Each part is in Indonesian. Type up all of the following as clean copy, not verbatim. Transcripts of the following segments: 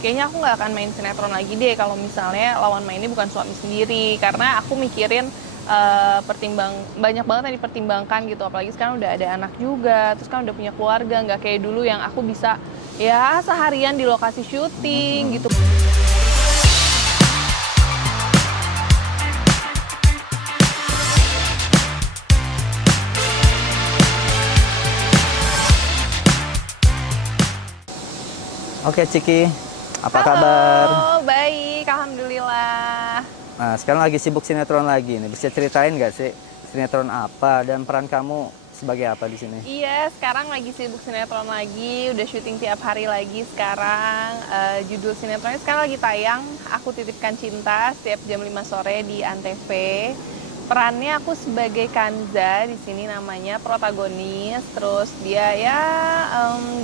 kayaknya aku nggak akan main sinetron lagi deh kalau misalnya lawan mainnya bukan suami sendiri. Karena aku mikirin banyak banget yang dipertimbangkan gitu. Apalagi sekarang udah ada anak juga, terus kan udah punya keluarga, nggak kayak dulu yang aku bisa ya seharian di lokasi syuting gitu. Oke Ciki, apa Halo, kabar? baik, alhamdulillah. Nah, sekarang lagi sibuk sinetron lagi nih. Bisa ceritain nggak sih sinetron apa dan peran kamu sebagai apa di sini? Iya, sekarang lagi sibuk sinetron lagi, udah syuting tiap hari lagi sekarang. Judul sinetronnya sekarang lagi tayang, Aku Titipkan Cinta, setiap jam 5 sore di Antv. Perannya aku sebagai Kanza di sini namanya protagonis, terus dia ya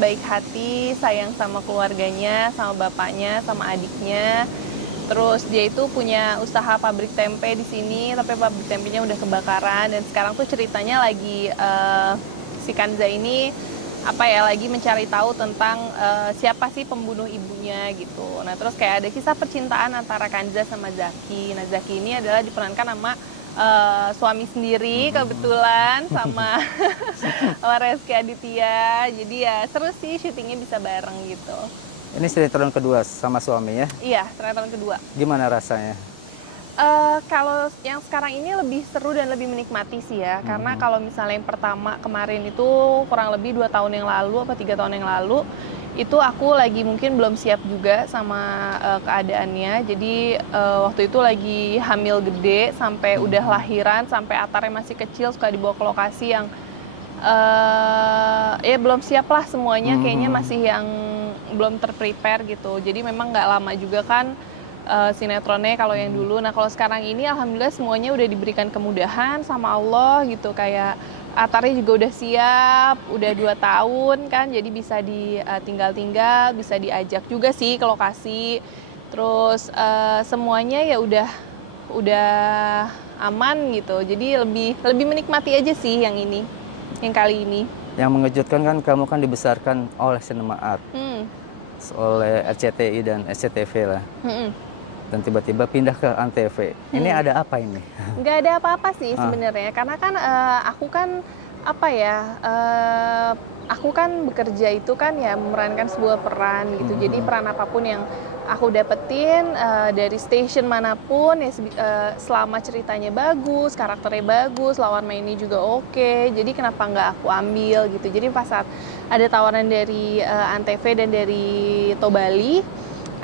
baik hati, sayang sama keluarganya, sama bapaknya, sama adiknya. Terus dia itu punya usaha pabrik tempe di sini, tapi pabrik tempenya udah kebakaran dan sekarang tuh ceritanya lagi si Kanza ini lagi mencari tahu tentang siapa sih pembunuh ibunya gitu. Nah, terus kayak ada kisah percintaan antara Kanza sama Zaki. Nah, Zaki ini adalah diperankan sama suami sendiri kebetulan sama sama Rezky Aditya. Jadi ya seru sih syutingnya bisa bareng gitu. Ini sinetron kedua sama suami ya? Iya, sinetron kedua. Gimana rasanya? Kalau yang sekarang ini lebih seru dan lebih menikmati sih ya, karena kalau misalnya yang pertama kemarin itu kurang lebih 2 tahun yang lalu apa 3 tahun yang lalu, itu aku lagi mungkin belum siap juga sama keadaannya. Jadi waktu itu lagi hamil gede sampai udah lahiran, sampai Atarnya masih kecil, suka dibawa ke lokasi yang ya belum siap lah semuanya, kayaknya masih yang belum terprepare gitu. Jadi memang nggak lama juga kan sinetronnya kalau yang dulu. Nah, kalau sekarang ini alhamdulillah semuanya udah diberikan kemudahan sama Allah gitu, kayak Atarnya juga udah siap, udah 2 tahun kan, jadi bisa ditinggal-tinggal, bisa diajak juga sih ke lokasi. Terus semuanya ya udah aman gitu. Jadi lebih menikmati aja sih yang ini, yang kali ini. Yang mengejutkan kan kamu kan dibesarkan oleh Cinema Art, oleh RCTI dan SCTV lah. Dan tiba-tiba pindah ke Antv. Ini ada apa ini? Nggak ada apa-apa sih sebenarnya, karena kan aku kan aku kan bekerja itu kan ya memerankan sebuah peran gitu. Jadi peran apapun yang aku dapetin dari stasiun manapun ya selama ceritanya bagus, karakternya bagus, lawan mainnya juga oke, jadi kenapa nggak aku ambil gitu. Jadi pas saat ada tawaran dari Antv dan dari Tobali,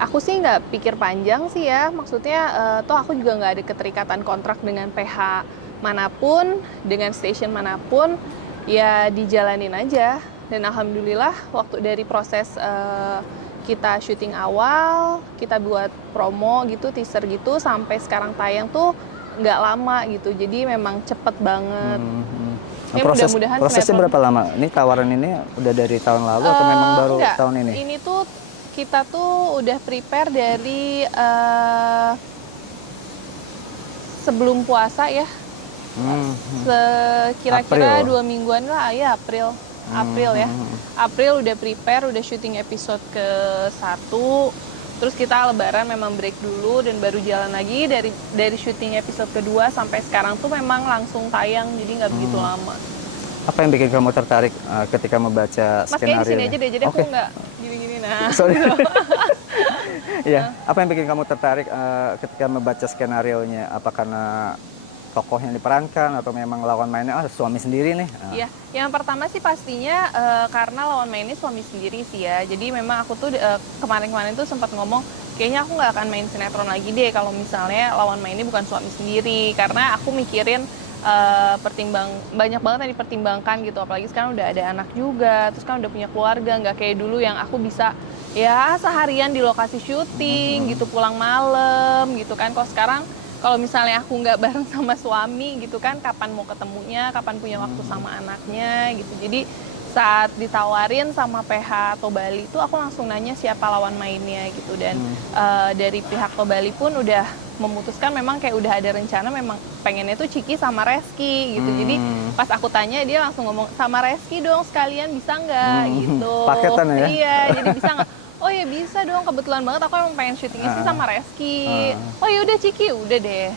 aku sih nggak pikir panjang sih ya, maksudnya toh aku juga nggak ada keterikatan kontrak dengan PH manapun, dengan stasiun manapun, ya dijalanin aja. Dan alhamdulillah waktu dari proses kita syuting awal, kita buat promo gitu, teaser gitu, sampai sekarang tayang tuh nggak lama gitu, jadi memang cepet banget. Nah, Ya mudah-mudahan prosesnya berapa lama? Ini tawaran ini udah dari tahun lalu atau memang baru enggak, tahun ini? Ini tuh kita tuh udah prepare dari sebelum puasa ya, kira-kira 2 mingguan lah ya, April ya. April udah prepare, udah syuting episode ke-1, terus kita lebaran memang break dulu dan baru jalan lagi dari syuting episode kedua sampai sekarang tuh memang langsung tayang, jadi nggak begitu lama. Apa yang bikin kamu tertarik ketika membaca Mas kayak di skenario? sini aja deh, jadi aku nggak gini-gini nah. Sorry. Iya, apa yang bikin kamu tertarik ketika membaca skenario-nya? Apa karena tokoh yang diperankan atau memang lawan mainnya suami sendiri nih? Iya, yang pertama sih pastinya karena lawan mainnya suami sendiri sih ya. Jadi memang aku tuh kemarin-kemarin tuh sempat ngomong, kayaknya aku nggak akan main sinetron lagi deh kalau misalnya lawan mainnya bukan suami sendiri. Karena aku mikirin banyak banget yang dipertimbangkan gitu. Apalagi sekarang udah ada anak juga, terus kan udah punya keluarga, nggak kayak dulu yang aku bisa ya seharian di lokasi syuting gitu, pulang malam gitu kan. Kalau sekarang kalau misalnya aku nggak bareng sama suami gitu kan, kapan mau ketemunya, kapan punya waktu sama anaknya gitu. Jadi saat ditawarin sama PH Tobali itu aku langsung nanya siapa lawan mainnya gitu. Dan dari pihak Tobali pun udah memutuskan, memang kayak udah ada rencana, memang pengennya tuh Ciki sama Rezky gitu. Jadi pas aku tanya dia langsung ngomong, sama Rezky dong sekalian bisa nggak gitu. Paketan ya? Iya, jadi bisa nggak? Oh ya bisa dong, kebetulan banget aku emang pengen syutingnya sih sama Reski. Oh ya udah Ciki, udah deh.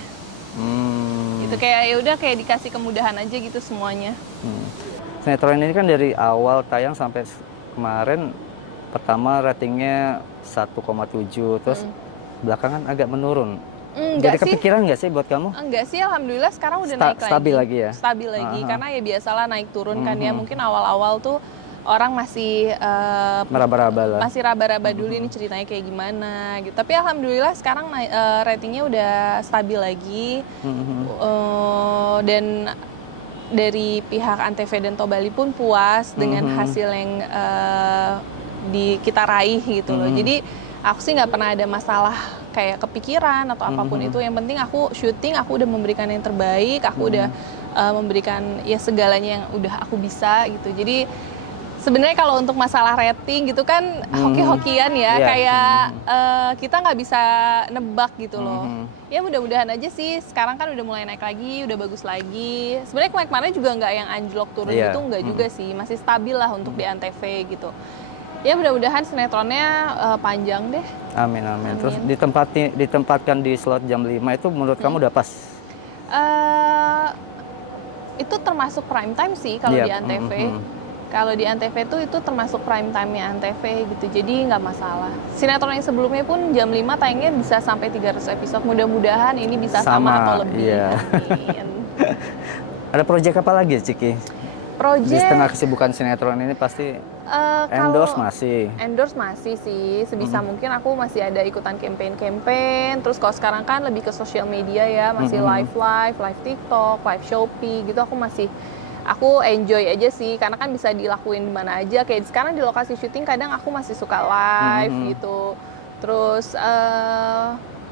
Gitu kayak ya udah kayak dikasih kemudahan aja gitu semuanya. Sinetron ini kan dari awal tayang sampai kemarin pertama ratingnya 1,7, terus belakangan agak menurun. Jadi kepikiran nggak sih buat kamu? Enggak sih, alhamdulillah sekarang udah naik lagi. Stabil lagi ya? Stabil lagi, karena ya biasalah naik turun kan ya. Mungkin awal-awal tuh orang masih meraba-raba lah. Masih raba-raba dulu ini ceritanya kayak gimana gitu. Tapi alhamdulillah sekarang ratingnya udah stabil lagi. Dan dari pihak Antv dan Tobali pun puas dengan hasil yang kita raih gitu loh. Jadi aku sih nggak pernah ada masalah kayak kepikiran atau apapun itu. Yang penting aku syuting, aku udah memberikan yang terbaik, aku udah memberikan ya segalanya yang udah aku bisa gitu. Jadi sebenarnya kalau untuk masalah rating gitu kan hoki-hokian ya, kayak kita nggak bisa nebak gitu loh. Ya mudah-mudahan aja sih sekarang kan udah mulai naik lagi, udah bagus lagi. Sebenarnya kemarin juga nggak yang anjlok turun gitu, nggak juga sih, masih stabil lah untuk di Antv gitu. Ya mudah-mudahan sinetronnya panjang deh. Amin, amin. Terus ditempatkan di slot jam 5 itu menurut kamu udah pas? Itu termasuk prime time sih kalau di Antv. Kalau di Antv itu termasuk prime time-nya Antv gitu, jadi nggak masalah. Sinetron yang sebelumnya pun jam 5 tayangnya bisa sampai 300 episode, mudah-mudahan ini bisa sama atau lebih. Iya. Amin. Ada proyek apa lagi Ciki? Di tengah kesibukan sinetron ini pasti endorse masih sih, sebisa mungkin aku masih ada ikutan campaign. Terus kalau sekarang kan lebih ke sosial media ya, masih live TikTok, live Shopee gitu, aku enjoy aja sih, karena kan bisa dilakuin di mana aja. Kayak sekarang di lokasi syuting kadang aku masih suka live gitu. Terus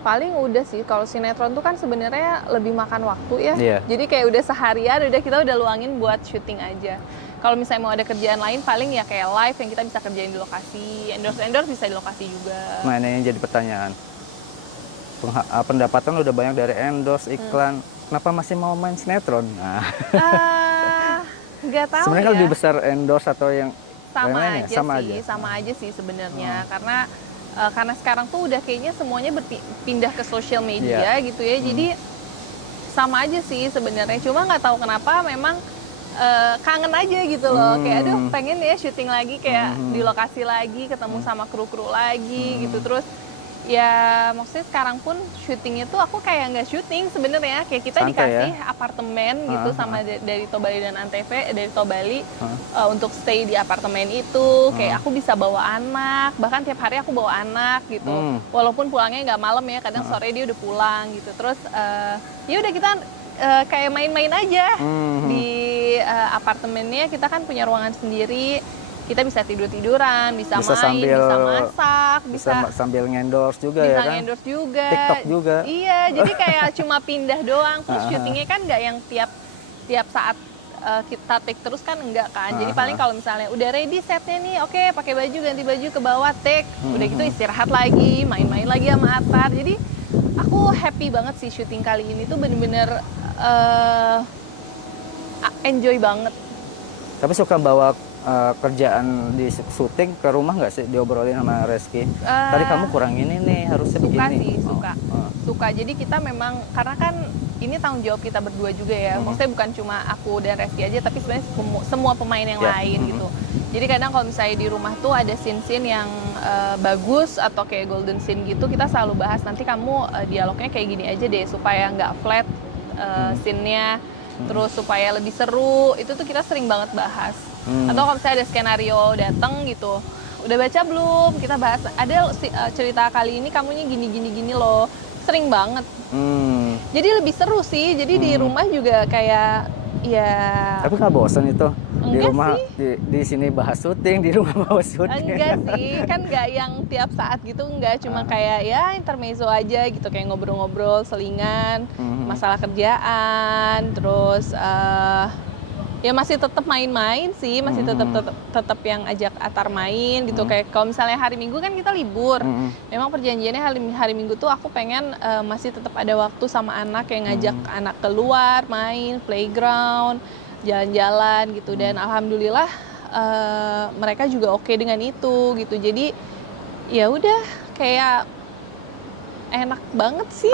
paling udah sih, kalau sinetron tuh kan sebenarnya lebih makan waktu ya. Jadi kayak udah seharian kita udah luangin buat syuting aja. Kalau misalnya mau ada kerjaan lain paling ya kayak live yang kita bisa kerjain di lokasi. Endorse bisa di lokasi juga. Nah ini yang jadi pertanyaan. Pendapatan udah banyak dari endorse, iklan. Kenapa masih mau main sinetron? Nah. Nggak tahu sebenarnya kan lebih besar endorse atau yang sama aja sih sebenarnya. Karena sekarang tuh udah kayaknya semuanya berpindah ke sosial media gitu ya. Jadi sama aja sih sebenarnya. Cuma nggak tahu kenapa memang kangen aja gitu loh. Kayak aduh pengen ya syuting lagi, kayak di lokasi lagi, ketemu sama kru-kru lagi gitu. Terus ya maksudnya sekarang pun syutingnya tuh aku kayak nggak syuting sebenarnya, kayak kita dikasih apartemen gitu sama dari Tobali dan Antv, dari Tobali untuk stay di apartemen itu. Kayak aku bisa bawa anak, bahkan tiap hari aku bawa anak gitu, walaupun pulangnya nggak malam ya, kadang sore dia udah pulang gitu. Terus ya udah kita kayak main-main aja di apartemennya. Kita kan punya ruangan sendiri, kita bisa tidur-tiduran, bisa main, bisa masak, bisa sambil ngendorse juga ya kan? Bisa ngendorse juga. TikTok juga. Iya, jadi kayak cuma pindah doang. Terus syutingnya kan nggak yang tiap saat kita take terus kan, enggak kan. Jadi paling kalau misalnya udah ready setnya nih, oke pakai baju, ganti baju, ke bawah take. Udah gitu istirahat lagi, main-main lagi sama Atar. Jadi aku happy banget sih syuting kali ini tuh, bener-bener enjoy banget. Tapi suka bawa kerjaan di syuting ke rumah nggak sih, diobrolin sama Reski? Tadi kamu kurang ini nih, harusnya begini. Suka. Jadi kita memang, karena kan ini tanggung jawab kita berdua juga ya. Maksudnya bukan cuma aku dan Reski aja, tapi sebenarnya semua pemain yang lain gitu. Jadi kadang kalau misalnya di rumah tuh ada scene-scene yang bagus atau kayak golden scene gitu, kita selalu bahas, nanti kamu dialognya kayak gini aja deh supaya nggak flat scene-nya. Terus supaya lebih seru, itu tuh kita sering banget bahas. Atau kalau misalnya ada skenario dateng gitu, udah baca belum? Kita bahas, ada cerita kali ini kamunya gini loh. Sering banget. Jadi lebih seru sih. Jadi di rumah juga kayak ya. Tapi nggak bosan itu? Di rumah di sini bahas syuting, di rumah bahas syuting. Enggak sih, kan nggak yang tiap saat gitu, enggak, cuma kayak ya intermezzo aja gitu, kayak ngobrol-ngobrol selingan, masalah kerjaan, terus ya masih tetap main-main sih, masih tetap yang ajak Atar main gitu. Kayak kalau misalnya hari Minggu kan kita libur, memang perjanjiannya hari Minggu tuh aku pengen masih tetap ada waktu sama anak, yang ngajak anak keluar main, playground, jalan-jalan gitu. Dan alhamdulillah mereka juga oke dengan itu gitu. Jadi ya udah kayak enak banget sih.